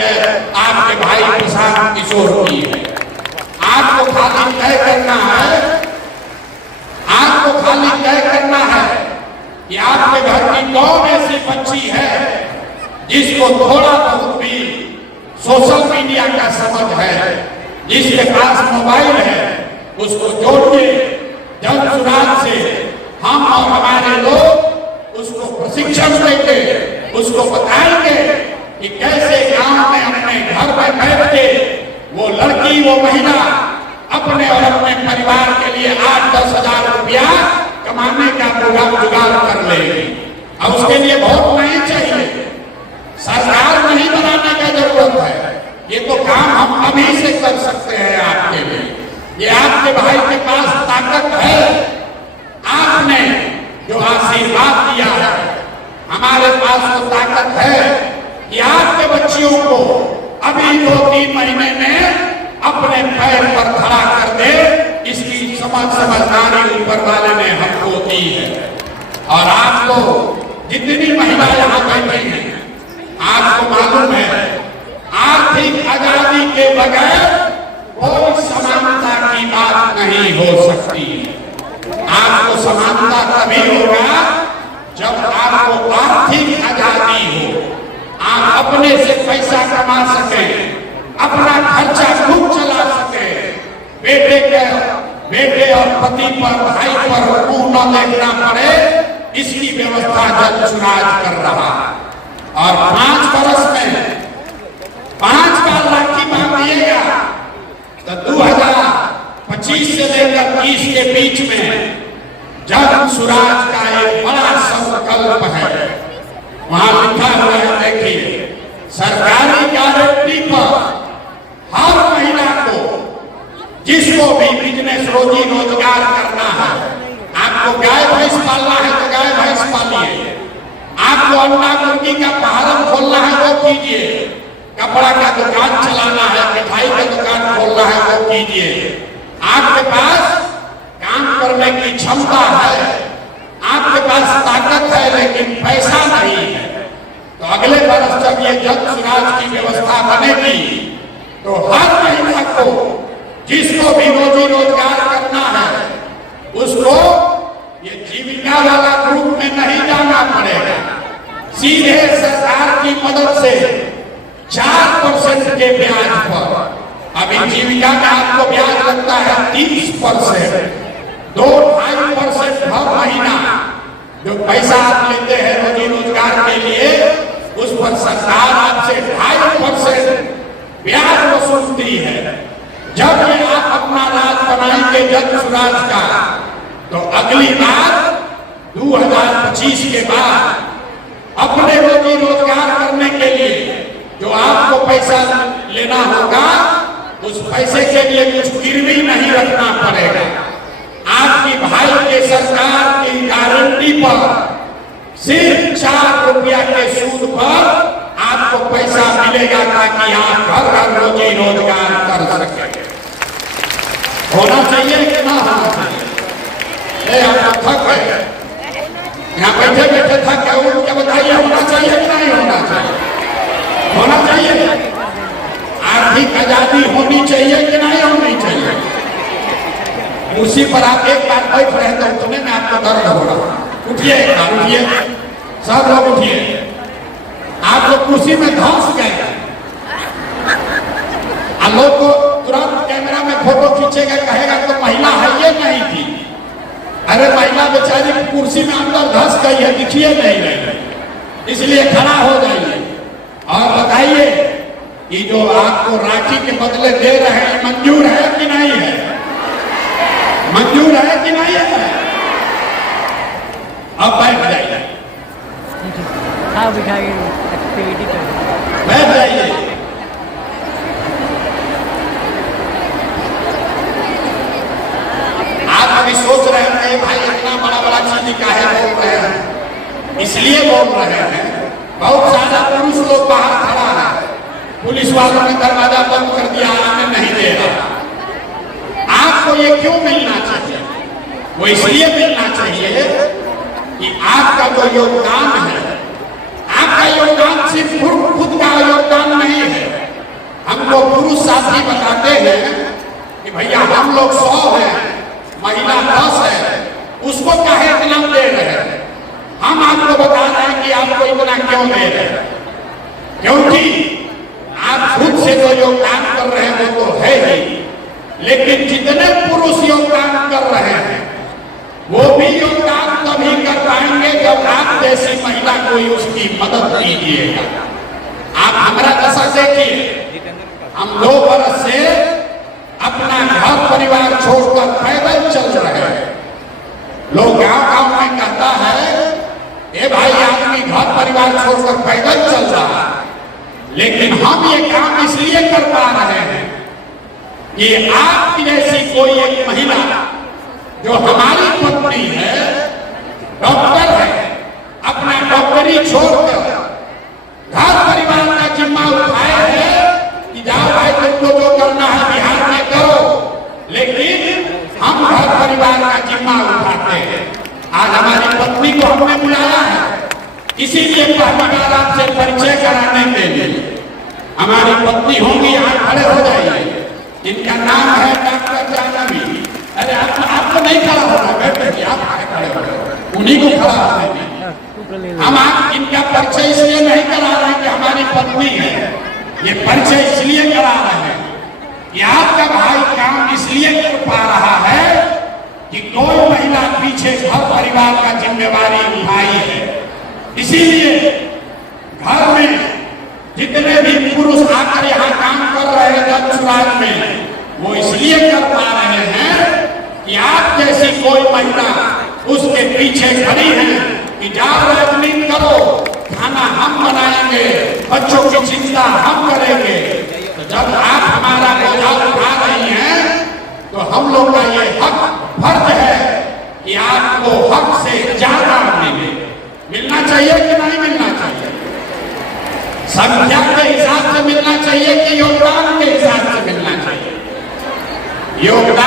है, आपके भाई प्रशांत किशोर की है। आपको खाली तय करना है, आपको खाली तय करना है कि आपके घर की कौन ऐसी बच्ची है जिसको थोड़ा बहुत भी सोशल मीडिया का समझ है, जिसके पास मोबाइल है, उसको जोड़िए। जनसुराज से हम और हमारे लोग उसको प्रशिक्षण देंगे, उसको बताएंगे कि कैसे गांव में अपने घर में बैठ के वो लड़की, वो महिला अपने और अपने परिवार के लिए 8-10 हजार रुपया कमाने का जुगाड़ कर लेगी। अब उसके लिए वोट नहीं चाहिए, सरकार नहीं बनाने का जरूरत है। ये तो काम हम अभी से कर सकते हैं आपके लिए। ये आपके भाई के पास ताकत है, आपने जो आशीर्वाद दिया है, हमारे पास वो ताकत है कि आपके बच्चियों को अभी 2-3 महीने में अपने पैर पर खड़ा कर दे। इसकी समझदारी ऊपर वाले ने हमको दी है। और आपको जितनी महिला यहाँ बैठी हैं, आपको मालूम है आर्थिक आजादी के बगैर कोई समानता की बात नहीं हो सकती। आपको समानता तभी होगा जब आपको आर्थिक आजादी हो, आप अपने से पैसा कमा सके, अपना खर्चा खुद चला सके, बेटे और पति पर, भाई पर मुंह न देखना पड़े, इसकी व्यवस्था जनसुराज कर रहा है। और 5 वर्ष में 5 बार राखी बांधिएगा तो 2025 से लेकर 30 के बीच में जनसुराज का एक बड़ा संकल्प है। वहां लिखा हुआ है, देखिए, सरकारी गारंटी पर हर महिला को, जिसको भी बिजनेस रोजी रोजगार करना है, आपको गाय भैंस पालना है तो गाय भैंस पालिए, आपको अंडा मुर्गी का फार्म खोलना है वो कीजिए, कपड़ा का दुकान चलाना है, मिठाई का दुकान खोलना है वो कीजिए। आपके पास काम करने की क्षमता है, आपके पास ताकत है, लेकिन पैसा नहीं है, तो अगले वर्ष जब ये जनसुराज की व्यवस्था बनेगी तो हर महिला को, जिसको भी रोजी रोजगार करना है, उसको ये जीविका वाला ग्रुप में नहीं जाना पड़ेगा। सीधे सरकार की मदद से 4% के ब्याज पर, अभी जीविका में आपको ब्याज लगता है 30%, 2-2.5% हर महीना जो पैसा आप लेते हैं रोजी रोजगार के लिए, उस पर सरकार आपसे 2.5% ब्याज वसूलती है। जब ये आप अपना राज बनाएंगे जनसुराज का, तो अगली बार 2025 के बाद अपने रोजी रोजगार करने के लिए जो आपको पैसा लेना होगा, उस पैसे के लिए कुछ गिरवी नहीं रखना पड़ेगा। आपकी भाई के सरकार की गारंटी पर सिर्फ 4 रुपया के सूद पर आपको पैसा मिलेगा, ताकि आप घर रोजी रोजगार कर सके। होना चाहिए कि ना होना चाहिए? आप थक गए, यहाँ बैठे बैठे थक गए, उनके बताइए होना चाहिए कि नहीं होना चाहिए? होना चाहिए। आर्थिक आजादी होनी चाहिए कि नहीं होनी चाहिए? कुर्सी पर आप एक बार बैठ रहे तो उठने में आपको दर्द हो रहा, उठिए, उठिए, सब लोग उठिए। आप लोग कुर्सी में धंस गए, लोग को तुरंत कैमरा में फोटो खींचेगा, कहेगा तो महिला है ये नहीं थी। अरे महिला बेचारी कुर्सी में अंदर धंस गई है, दिखिए नहीं रही, इसलिए खड़ा हो जाइए और बताइए कि जो आपको राखी के बदले दे रहे हैं मंजूर है कि नहीं है? मंजूर है कि नहीं है? अब बैठ जाइए, बैठ जाइए। आप अभी सोच रहे हैं भाई इतना बड़ा बड़ा चीज काहे बोल रहे हैं? इसलिए बोल रहे हैं, बहुत सारा पुरुष लोग बाहर खड़ा है, पुलिस वालों ने दरवाजा बंद कर दिया, आने नहीं दे रहा। आपको ये क्यों मिलना चाहिए? वो इसलिए मिलना चाहिए कि आपका जो योगदान है, आपका योगदान सिर्फ खुद का योगदान नहीं है, साथी बताते हैं कि भैया हम लोग 100 हैं, महिला 10 है, उसको काहे इतना दे रहे हैं? हम आपको बता रहे हैं कि आपको इतना क्यों दे रहे हैं, क्योंकि आप खुद से जो योगदान कर रहे हैं वो तो है ही, लेकिन जितने पुरुष योगदान कर रहे हैं वो भी योगदान तभी कर पाएंगे जब आप जैसी महिला कोई उसकी मदद कीजिएगा। आप हमारा दशा देखिए, हम 2 वर्ष से अपना घर परिवार छोड़कर पैदल चल रहे हैं। लोग गांव में कहता है ए भाई आदमी घर परिवार छोड़कर पैदल चल रहा है, लेकिन हम ये काम इसलिए कर पा रहे हैं कि आपकी जैसी कोई एक महिला जो हमारी पत्नी है, डॉक्टर है, अपना डॉक्टरी छोड़कर घर परिवार का जिम्मा उठाए है कि जाओ भाई तुमको जो करना है बिहार में करो, लेकिन हम घर परिवार का जिम्मा उठाते हैं। आज हमारी पत्नी को हमने बुलाया है, इसीलिए पहली बार आपसे परिचय कराने के लिए। हमारी पत्नी होंगी, यहाँ खड़े हो जाइए, इनका नाम है डॉक्टर जानवी। अरे आपको नहीं खड़ा होना, बैठे आप खड़े हो, उन्हीं को खड़ा होना। हम आप इनका परिचय इसलिए नहीं करा रहे हैं कि हमारी पत्नी है, ये परिचय इसलिए करा रहे हैं कि आपका भाई काम इसलिए कर पा रहा है कि कोई महिला पीछे घर परिवार का जिम्मेवारी उठाई है। इसीलिए घर में जितने भी पुरुष आकर यहाँ काम कर रहे हैं दक्षराज में, वो इसलिए कर पा रहे हैं कि आप जैसी कोई महिला उसके पीछे खड़ी है कि जाओ राजनीति करो, खाना हम बनाएंगे, बच्चों की चिंता हम करेंगे। तो जब आप हमारा बोझा उठा रही हैं तो हम लोग का ये हक फर्ज है कि आपको हक से ज्यादा मिलना चाहिए कि नहीं मिलना चाहिए? संख्या के हिसाब से मिलना चाहिए कि योगदान के हिसाब से मिलना चाहिए? योगदान